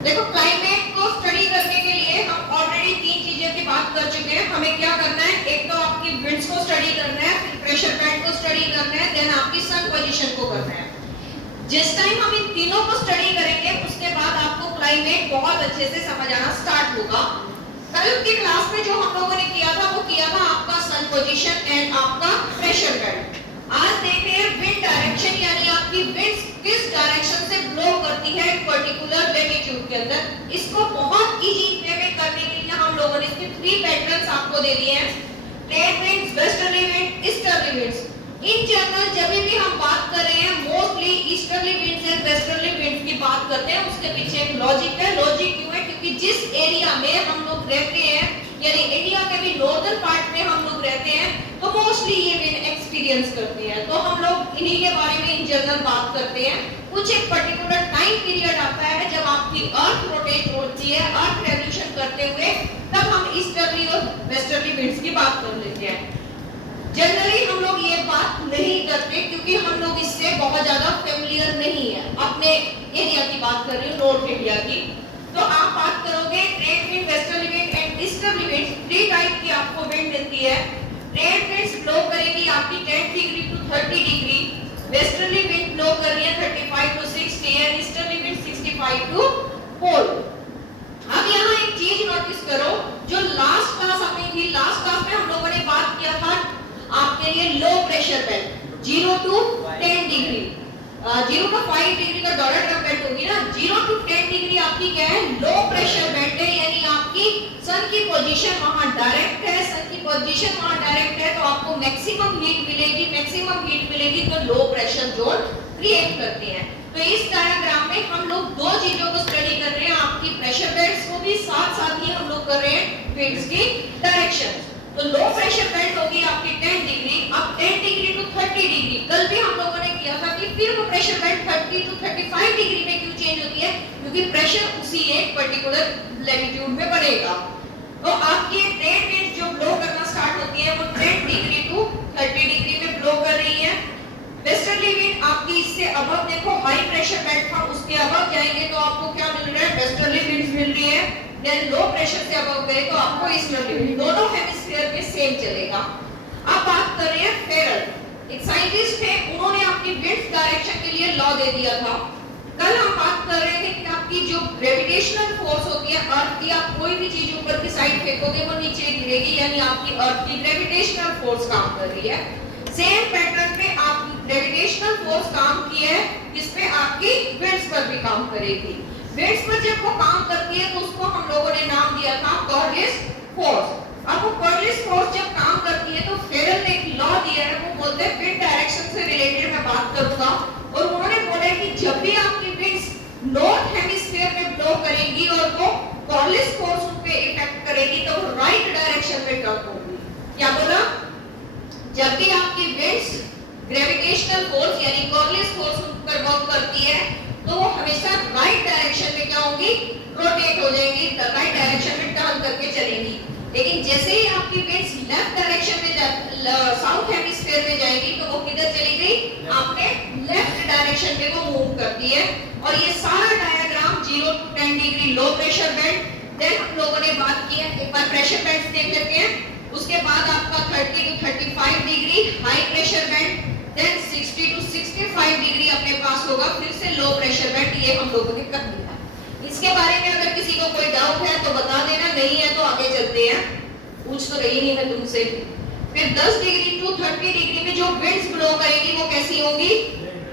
देखो क्लाइमेट को स्टडी करने के लिए हम ऑलरेडी तीन चीजें की बात कर चुके हैं। हमें क्या करना है, एक तो आपकी विंड्स को स्टडी करना है, फिर प्रेशर बैंड को स्टडी करना है, देन आपकी सन पोजीशन को करना है। जिस टाइम हम इन तीनों को स्टडी करेंगे उसके बाद आपको क्लाइमेट बहुत अच्छे से समझ आना स्टार्ट होगा। कल की क्लास में जो हम लोगों ने किया था वो किया था आपका सन पोजीशन एंड आपका प्रेशर बैंड। आज देख रहे हैं विंड डायरेक्शन, यानी आपकी विंड्स किस डायरेक्शन से ब्लो करती है एक पर्टिकुलर लैटिट्यूड के अंदर। इसको बहुत इजी वे में करने के लिए हम लोगों ने इसके 3 पैटर्न्स आपको दे दिए हैं, trade winds, westerly wind, easterly winds. In general जब भी हम बात कर रहे हैं mostly easterly winds and westerly winds की बात करते हैं। उसके पीछे एक लॉजिक है। लॉजिक क्यों है? क्योंकि जिस एरिया में हम लोग रहते हैं, यानी इंडिया के भी नॉर्दर्न पार्ट में हम लोग रहते हैं, तो मोस्टली ये विंड एक्सपीरियंस करते हैं। तो हम लोग इन्हीं के बारे में इन जनरल बात करते हैं। कुछ एक पर्टिकुलर टाइम पीरियड आता है जब आपकी अर्थ रोटेट होती है, अर्थ रेवोल्यूशन करते हुए, तब हम ईस्टर्ली और वेस्टर्ली विंड्स की बात कर लेते हैं। जनरली हम लोग ये बात नहीं करते क्योंकि हम लोग इससे बहुत ज्यादा फेमिलियर नहीं है। अपने एरिया की बात कर रही हूँ, नॉर्थ इंडिया की। तो आप बात करोगे trade wind, westerly wind and easterly wind, 3 type की आपको विंड मिलती है। ट्रेड विंड्स ब्लो करेगी आपकी 10 degree to 30 degree, westerly wind blow कर रही है 35 to 60 and easterly wind 65 to pole. अब यहाँ एक चीज नोटिस करो, जो लास्ट क्लास अपनी थी, लास्ट क्लास में हम लोगों ने बात किया था आपके लिए low pressure belt 0 to 10 degree, 0 to 5 degree का डॉलर ड्रम बेल्ट होगी ना। 0 टू 10 डिग्री आपकी क्या है, लो प्रेशर बेल्ट है, यानी आपकी सन की पोजीशन वहां डायरेक्ट है, सन की पोजीशन वहां डायरेक्ट है, तो आपको मैक्सिमम हीट मिलेगी। मैक्सिमम हीट मिलेगी तो लो प्रेशर जोन क्रिएट करते हैं। तो इस डायग्राम में हम लोग 2 चीजों को स्टडी कर रहे हैं, आपकी प्रेशर बेल्ट्स को भी, साथ साथ ही हम लोग कर रहे हैं विंड्स की डायरेक्शन। तो लो प्रेशर बेल्ट होगी आपकी 10 डिग्री, अब 10 डिग्री टू 30 डिग्री। कल भी हम लोगों ने किया था कि फिर वो प्रेशर बेल्ट 30 टू 35 डिग्री में क्यों चेंज होती है, क्योंकि प्रेशर उसी एक पर्टिकुलर लैटिट्यूड में बढ़ेगा। तो आपकी ट्रेड विंड जो ब्लो करना स्टार्ट होती है वो 10 डिग्री टू 30 डिग्री में ब्लो कर रही है। वेस्टर्ली विंड आपकी इससे अबव, देखो हाई प्रेशर बेल्ट था, उसके अबव जाएंगे तो आपको क्या मिल रहा है, वेस्टर्ली विंड्स मिल रही है। देन लो प्रेशर से अबव गए तो आपको ईस्टर्ली विंड, दोनों हेमिस्फीयर में सेम चलेगा। अब बात कर रहे हैं फेरल, एक साइंटिस्ट थे, उन्होंने आपकी विंड्स डायरेक्शन के लिए लॉ दे दिया था। कल हम बात कर रहे थे कि आपकी जो ग्रेविटेशनल फोर्स होती है अर्थ की, आप कोई भी चीज ऊपर की साइड फेंकोगे वो नीचे गिरेगी, यानी आपकी अर्थ की ग्रेविटेशनल फोर्स काम कर रही है। सेम पैटर्न पे आपकी ग्रेविटेशनल फोर्स काम की है, इस पे आपकी विंड्स पर भी काम करेगी। विंड्स पर जब वो काम करती है तो उसको हम लोगों ने नाम दिया था कॉर्लिस फोर्स। अब वो कॉर्लिस फोर्स जब काम करती है तो फेरल ने एक लॉ दिया है, वो बोलते हैं विंड डायरेक्शन से रिलेटेड मैं बात करूंगा, और उन्होंने बोला कि जब भी आपकी विंड्स नॉर्थ हेमिस्फीयर में ब्लो करेंगी और वो कॉर्लिस फोर्स उन पे इफेक्ट करेगी तो वो राइट डायरेक्शन में टर्न होगी। क्या बोला? जब भी आपकी विंड्स ग्रेविटेशनल फोर्स यानी कॉर्लिस फोर्स उन पर वर्क करती है तो वो हमेशा राइट डायरेक्शन में क्या होंगी, रोटेट हो जाएंगी, राइट डायरेक्शन में टर्न करके चलेंगी। लेकिन जैसे ही आपकी विंड्स लेफ्ट डायरेक्शन में, साउथ हेमिस्फीयर में जाएगी तो वो किधर चली गई, आपने लेफ्ट डायरेक्शन में वो मूव करती है। और ये सारा diagram 0 to 10 degree low pressure belt, then हम लोगों ने बात की है, एक बार प्रेशर बेल्ट देख लेते हैं। उसके बाद आपका 30 to 35 degree high pressure belt, then 60 to 65 degree अपने पास होगा फिर से लो प्रेशर बेल्ट, ये हम लोगों ने कर दिया। इसके बारे में अगर किसी को कोई डाउट है तो बता देना, नहीं है तो आगे चलते हैं, पूछ तो रही नहीं मैं तुमसे। फिर 10 डिग्री टू 30 डिग्री में जो विंड्स ब्लो करेगी वो कैसी होंगी,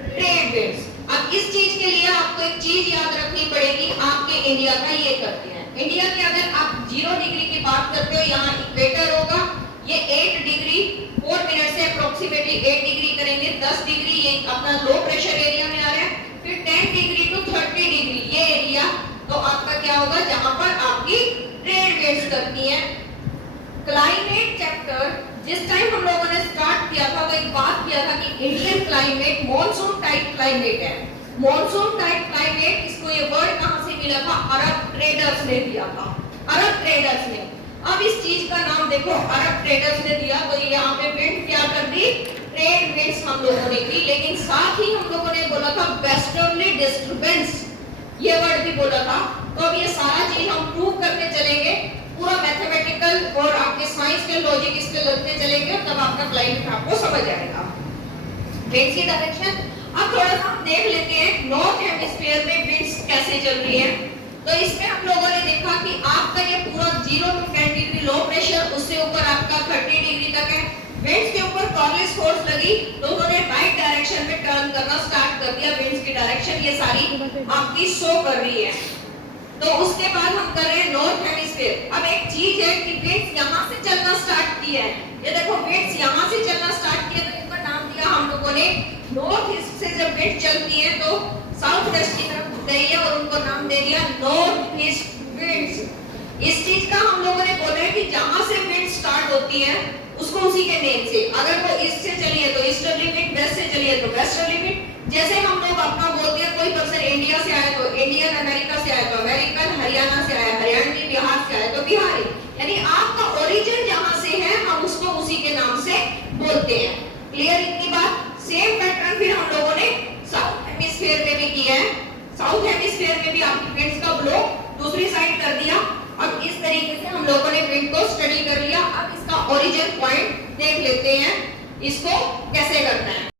ट्रेड विंड्स। अब इस चीज के लिए आपको एक चीज याद रखनी पड़ेगी, आपके इंडिया का ये करते हैं। इंडिया के अगर आप 0 डिग्री की बात करते हो, यहाँ इक्वेटर होगा, ये 8 डिग्री 4 मिनट से अप्रोक्सीमेटली 8 डिग्री करेंगे। 10 डिग्री ये अपना लो प्रेशर एरिया में आ रहा है, फिर 10 डिग्री टू 30 डिग्री ये एरिया, तो आपका क्या होगा, जहां पर आपकी ट्रेड विंड्स करती है। क्लाइमेट चैप्टर जिस टाइम हम लोगों ने स्टार्ट किया था तो एक बात किया था कि Indian climate monsoon type climate है। मॉनसून टाइप क्लाइमेट, इसको ये वर्ड कहां से मिला था, अरब ट्रेडर्स ने दिया था, अरब ट्रेडर्स ने। अब इस चीज का नाम देखो, अरब ट्रेडर्स ने दिया, तो यहाँ पे विंड क्या कर दी, ट्रेड विंड्स हम लोगों ने की। लेकिन साथ ही हम लोगों ने बोला था वेस्टर्ली डिस्टर्बेंस, ये वर्ड भी बोला था। तो अब ये सारा चीज हम प्रूव करते चलेंगे, पूरा मैथमेटिकल और आपके साइंस के लॉजिक इसके लगते चलेंगे और तब आपका क्लाइमेट आपको समझ आएगा। विंड्स की डायरेक्शन अब थोड़ा सा हम देख लेते हैं नॉर्थ हेमिस्फीयर में विंड्स कैसे चल रही है। तो इसमें हम लोगों ने देखा कि आपका ये पूरा 0 to 10 डिग्री लो प्रेशर, उससे ऊपर आपका 30 डिग्री तक है। विंड्स के ऊपर कॉर्नलिस फोर्स लगी तो उन्होंने राइट डायरेक्शन में टर्न करना स्टार्ट कर दिया। विंड्स की डायरेक्शन ये सारी आपकी शो कर रही है। तो उसके बाद हम कर रहे हैं नॉर्थ हेमिस्फीयर। अब एक चीज है कि विंड्स यहां से चलना स्टार्ट किया है, ये देखो विंड्स यहां से चलना स्टार्ट किया तो इनका नाम दिया हम लोगों ने नॉर्थ ईस्ट से। जब विंड चलती है तो साउथ वेस्ट की तरफ गई है और उनको नाम दे दिया नॉर्थ ईस्ट विंड्स। इस चीज का हम लोगों ने बोला है कि जहां से विंड स्टार्ट होती है उसको उसी के नेम से, अगर वो ईस्ट से चली है तो ईस्टर्ली विंड, वेस्ट से चली है तो वेस्टर्ली विंड। जैसे हम लोग अपना बोलते हैं कोई पर्सन इंडिया से आए तो इंडियन, अमेरिका से आए तो अमेरिकन, हरियाणा से आए हरियाणवी, बिहार से आए तो बिहारी, यानी आपका ओरिजिन जहां से है हम उसको उसी के नाम से बोलते हैं। क्लियर इतनी बात? सेम पैटर्न फिर हम लोगों ने साउथ हेमिस्फीयर में भी किया है। साउथ हेमिस्फीयर में भी आपकी विंड्स का ब्लो दूसरी साइड कर दिया। अब इस तरीके से हम लोगों ने विंड को स्टडी कर लिया। अब इसका ओरिजिन पॉइंट देख लेते हैं, इसको कैसे करना है।